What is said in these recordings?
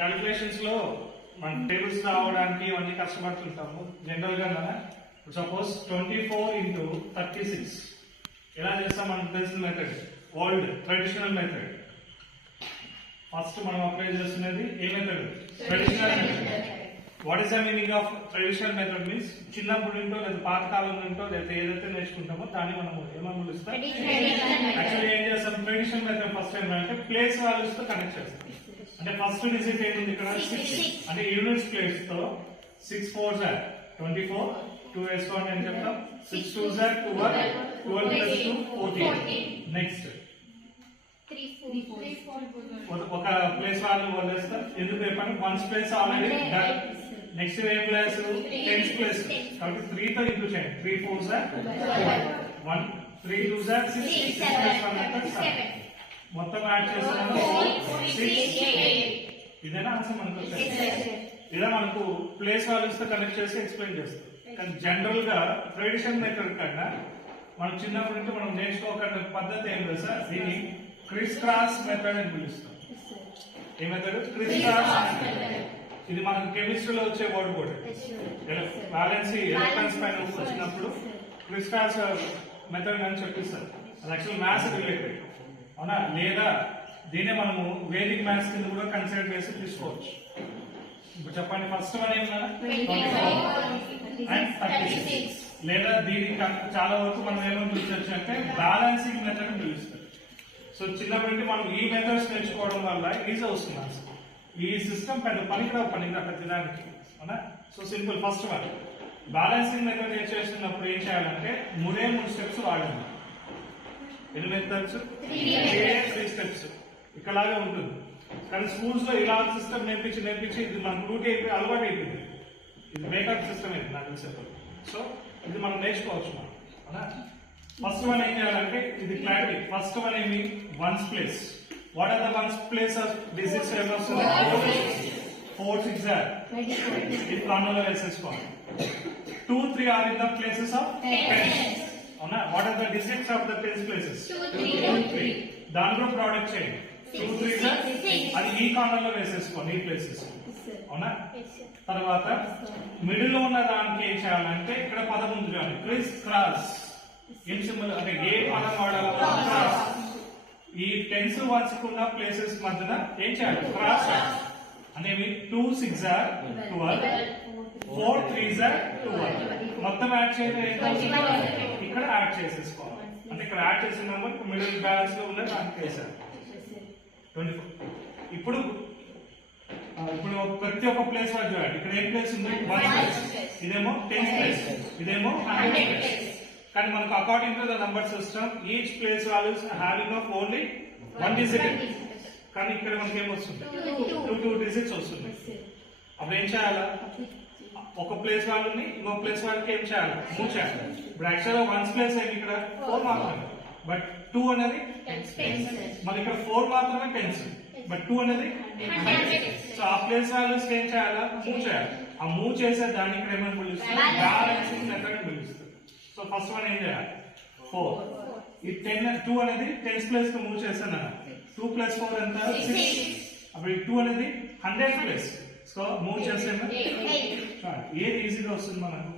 Calculations లో మన tables రావడానికి ఇవన్నీ కష్టపడుతుంటాము. జనరల్ గా సపోజ్ 24 into 36 ఎలా చేస్తాం మనకు తెలిసిన method, old traditional method. First మనం అప్లై చేస్తున్నది ఏ method? Traditional method. What is the meaning of traditional method? Means చిన్నప్పుడు నుంటో లేదా పాతకాలం నుంటో లేదా ఏదైతే నేర్చుకుంటామో దాన్ని మనం ఏమని పిలుస్తాం? యాక్చువల్లీ ఏం చేస్తాం, ట్రెడిషనల్ మెథడ్ ఫస్ట్ ఏంటంటే ప్లేస్ వాల్యూస్ తో కనెక్ట్ చేస్తాం. అంటే ఫస్ట్ డిజిట్ ఏంటి ఇక్కడ 6, అంటే యూనిట్స్ ప్లేస్ తో 6 4s are 24, 2 వేసుకోండి అని చెప్తాం. 6 2s are 12, 12 plus 2 14. నెక్స్ట్ ఒక ప్లేస్ వాల్యూ వదిలేస్తాం. ఎందుకు చెప్పండి, 1's place already done. Next ఏ ప్లేస్? 10's place. కాబట్టి 3 తో ఇంటూ చేయండి. 3 4s are 1, 3 2s are 6, 6 plus 1 అంటే 7. మొత్తం యాడ్ చేస్తున్నాము 6. ఇదేనా ఆన్సర్ మనకు? ఇదే మనకు ప్లేస్ వాల్యూస్ తో కనెక్ట్ చేసి ఎక్స్ప్లెయిన్ చేస్తాం. కానీ జనరల్ గా ట్రెడిషనల్ మెథడ్ కన్నా మనం చిన్నప్పటి నుంచి మనం నేర్చుకోకుండా పద్ధతి ఏం లేదు సార్, దీన్ని క్రిస్ క్రాస్ మెథడ్ అని పిలుస్తాం. ఏ మెథడ్? Criss cross method. ఇది మనకు కెమిస్ట్రీలో వచ్చే వర్డ్ కూడా. బ్యాలెన్సీ ఎలక్ట్రాన్స్ పైన వచ్చినప్పుడు క్రిస్ క్రాస్ మెథడ్ అని చెప్పిస్తారు. అది యాక్చువల్ మ్యాథ్స్ రిలేటెడ్, అవునా? లేదా దీనే మనము వేదిక్ మ్యాథ్స్ కింద కూడా కన్సిడర్ చేసి తీసుకోవచ్చు. ఇప్పుడు చెప్పండి, ఫస్ట్ వన్ ఏమన్నా 24 and 36. లేదా దీనికి చాలా వరకు మనం ఏమని పిలిచొచ్చు అంటే బ్యాలెన్సింగ్ మెథడ్ అని పిలుస్తారు. సో చిన్నప్పటి మనం ఈ మెథడ్స్ నేర్చుకోవడం వల్ల ఈజీ వస్తుంది. ఈ సిస్టమ్ పెద్ద పనికిరావు ప్రతిదానికి, అవునా? So simple. First one balancing method చేస్తున్నప్పుడు ఏం చేయాలంటే 3 స్టెప్స్ వాడండి. ఎన్ని మెథడ్స్? 3 స్టెప్స్. ఇక్కడలాగే ఉంటుంది. కానీ స్కూల్స్ లో ఇలా సిస్టమ్ నేర్పించి ఇది మనకు రూట్ అయిపోయి అలవాటు అయిపోయింది. ఇది మేకప్ సిస్టమ్ అయితే నాకు తెలిసేప్పుడు. సో ఇది మనం నేర్చుకోవచ్చు మనం, అవునా? ఫస్ట్ వన్ ఏం చేయాలంటే ఇది క్లారిటీ. ఫస్ట్ వన్ ఏమి? 1's place. What are the 1's place of digits? 4 6 are ఇది కార్నర్లో వేసేసుకోండి. 2 3 are in the places of 10s, అవునా? What are the digits of the 10s places? 2 3. దాంట్లో ప్రోడక్ట్ చేయండి. 2 3s are అది ఈ కార్నర్ లో వేసేసుకోండి, ఈ ప్లేసెస్, అవునా? తర్వాత మిడిల్ లో ఉన్న దానికి ఏం చేయాలంటే ఇక్కడ పదం ఉంది చూడండి, క్రిస్ క్రాస్. ఏం సింబల్ అంటే ఏ పదం వాడాలి? క్రాస్. ఈ 10s 1s ఉన్న ప్లేసెస్ మధ్యన ఏం చేయాలి? క్రాస్ అనేవి. 2 6 are 12, 4 3s are 12. మొత్తం యాడ్ చేయడం ఇక్కడ యాడ్ చేసేసుకోవాలి. అంటే ఇక్కడ యాడ్ చేసిన నెంబర్ మిడిల్ బ్యాలెన్స్ లో ఉన్న దానికి వేసారు 24. ఇప్పుడు ప్రతి ఒక్క ప్లేస్ వాడు చూడండి, ఇక్కడ ఏం ప్లేస్ ఉంది? 1 ప్లేస్. ఇదేమో 10th ప్లేస్, ఇదేమో 100th ప్లేస్. కానీ మనకు according to the number system each place values having of only 1 digit. కానీ ఇక్కడ మనకి ఏమొస్తుంది? 2 డిజిట్స్ వస్తుంది. అప్పుడు ఏం చేయాలా? ఒక ప్లేస్ వాళ్ళని ఇంకో ప్లేస్ వాళ్ళకి ఏం చేయాలి? మూవ్ చేయాలి. ఇప్పుడు యాక్చువల్గా 1's ప్లేస్ ఏమి ఇక్కడ 4 మాత్రమే, బట్ 2 అనేది మళ్ళీ ఇక్కడ 4 మాత్రమే 10s, బట్ 2 అనేది 100. సో ఆ ప్లేస్ వాల్యూస్ ఏం చేయాలా? మూవ్ చేయాలి. ఆ మూవ్ చేసే దాన్ని ఇక్కడ ఏమని పిలుస్తుంది? బ్యాలెన్సింగ్ మెథడ్ అని పిలుస్తుంది. సో ఫస్ట్ వన్ ఏం చేయాలి? 4. ఈ 2 అనేది 10th ప్లేస్ కి మూవ్ చేస్తాను. 2 plus 4 ఎంత? 6. అప్పుడు 2 అనేది 100th ప్లేస్. సో మూవ్ చేసేమో ఏది ఈజీగా వస్తుంది మనకు?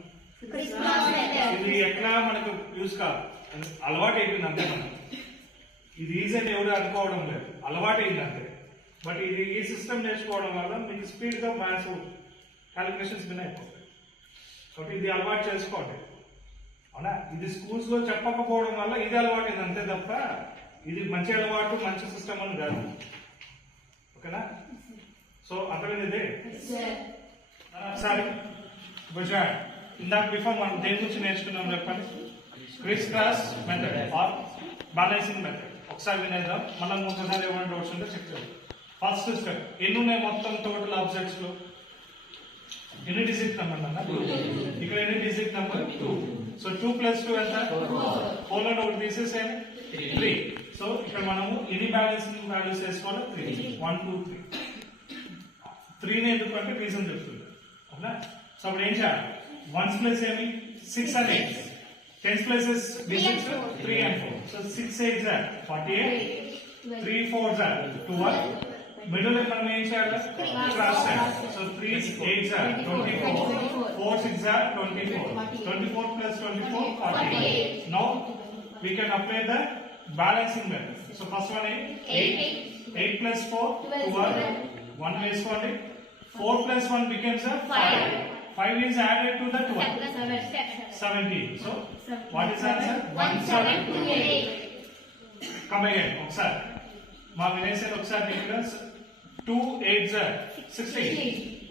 ఇది ఎట్లా మనకు యూజ్ కాదు, అలవాటు అయిపోయింది అంతే. మనం ఇది ఈజీ అని ఎవరు అనుకోవడం లేదు, అలవాటు అయింది అంతే. బట్ ఇది ఈ సిస్టమ్ నేర్చుకోవడం వల్ల మీకు స్పీడ్ గా మ్యాథ్స్ క్యాలిక్యులేషన్స్ విన్ అయిపోతాయి. కాబట్టి ఇది అలవాటు చేసుకోండి, అవునా? ఇది స్కూల్స్ లో చెప్పకపోవడం వల్ల ఇది అలవాటు అయింది అంతే తప్ప ఇది మంచి అలవాటు మంచి సిస్టమ్ అని కాదు, ఓకేనా? సో అర్థమైంది ఇదే. సరే గుజరాత్ ఇందాక బిఫోర్ మనం దేని గురించి నేర్చుకున్నాం చెప్పండి? Criss cross method or balancing method. ఒకసారి వినేద్దాం, మనం ఒకసారి ఏమైనా డౌట్స్ ఉంటే చెక్ చేద్దాం. ఫస్ట్ స్టెప్ ఎన్ని ఉన్నాయి మొత్తం టోటల్ ఆబ్జెక్ట్స్ లో? ఎన్ని డిజిట్ నెంబర్ అన్న? ఇక్కడ ఎన్ని డిజిట్ నెంబర్? 2. సో 2 plus 2 ఎంత? 4 లో ఒకటి తీసేసేయండి 3. సో ఇక్కడ మనము ఎన్ని బ్యాలెన్సింగ్ వాల్యూస్ వేసుకోవాలి? 3. 1 2 3. 3 ఎందుకు అంటే రీజన్ చెప్తుంది, అవునా? సో అప్పుడు ఏం చేయాలి? 1's ప్లేస్ ఏమి? 6 and 8. 10th places digits 3 and 4. So 6 8s are 48. 3 4s are 12. Middle మనం ఏం చేయాలి క్రాస్ చేయాలి so 3 8s are 24 4 6s are 24 24 plus 24 48 now we can apply the balancing method so first one is 8 plus 4 12 1 వేసుకోండి 4 plus 1 becomes a 5 5 is added to the 12 17 so what is answer 1728 come again ఒకసారి మా Vinay sir ఒకసారి ఇక్కడ 2 8s are 16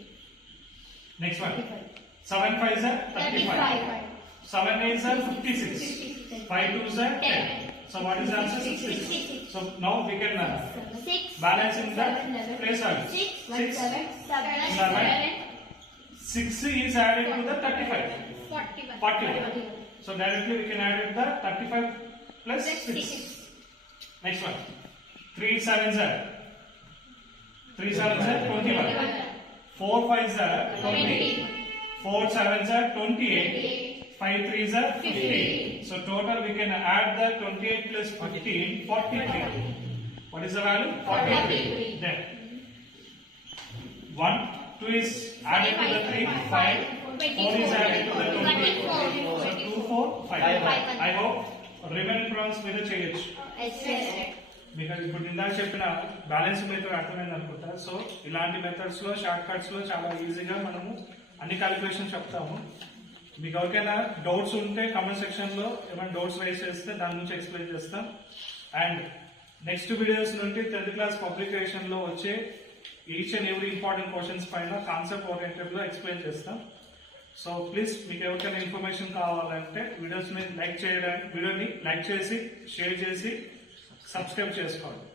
next one 7 5s are 35 7 8s are 56 5 2s are 10 so what is the answer 66 so now we can balance in the place value 6 is added to the 35 41 so directly we can add it the 35 plus 6 next one 3 7s are 21 4 5s are 20 4 7s are 28 5 3s are 15 so total we can add the 28 plus 15 43 what is the value 43 then 1 2 is added to the 3 5 4 is added to the 20 so 2 4 5 I hope remaining problems మీద చేయొచ్చు మీకు ఇప్పుడు ఇందాక చెప్పిన balance method అర్థమైంది అనుకుంటా so ఇలాంటి methods లో షార్ట్ కట్స్ లో చాలా ఈజీగా మనము అన్ని క్యాలిక్యులేషన్ చెప్తాము మీకు ఎవరికైనా డౌట్స్ ఉంటే కామెంట్ సెక్షన్ లో ఏమైనా డౌట్స్ రైజ్ చేస్తే దాని నుంచి ఎక్స్ప్లెయిన్ చేస్తాం అండ్ నెక్స్ట్ వీడియోస్ నుండి 10th క్లాస్ పబ్లికేషన్ లో వచ్చే each and every important questions పైన కాన్సెప్ట్ ఓరియంటెడ్ లో ఎక్స్ప్లెయిన్ చేస్తాం సో ప్లీజ్ మీకు ఎవరికైనా ఇన్ఫర్మేషన్ కావాలంటే వీడియోని లైక్ చేసి షేర్ చేసి సబ్స్క్రైబ్ చేసుకోండి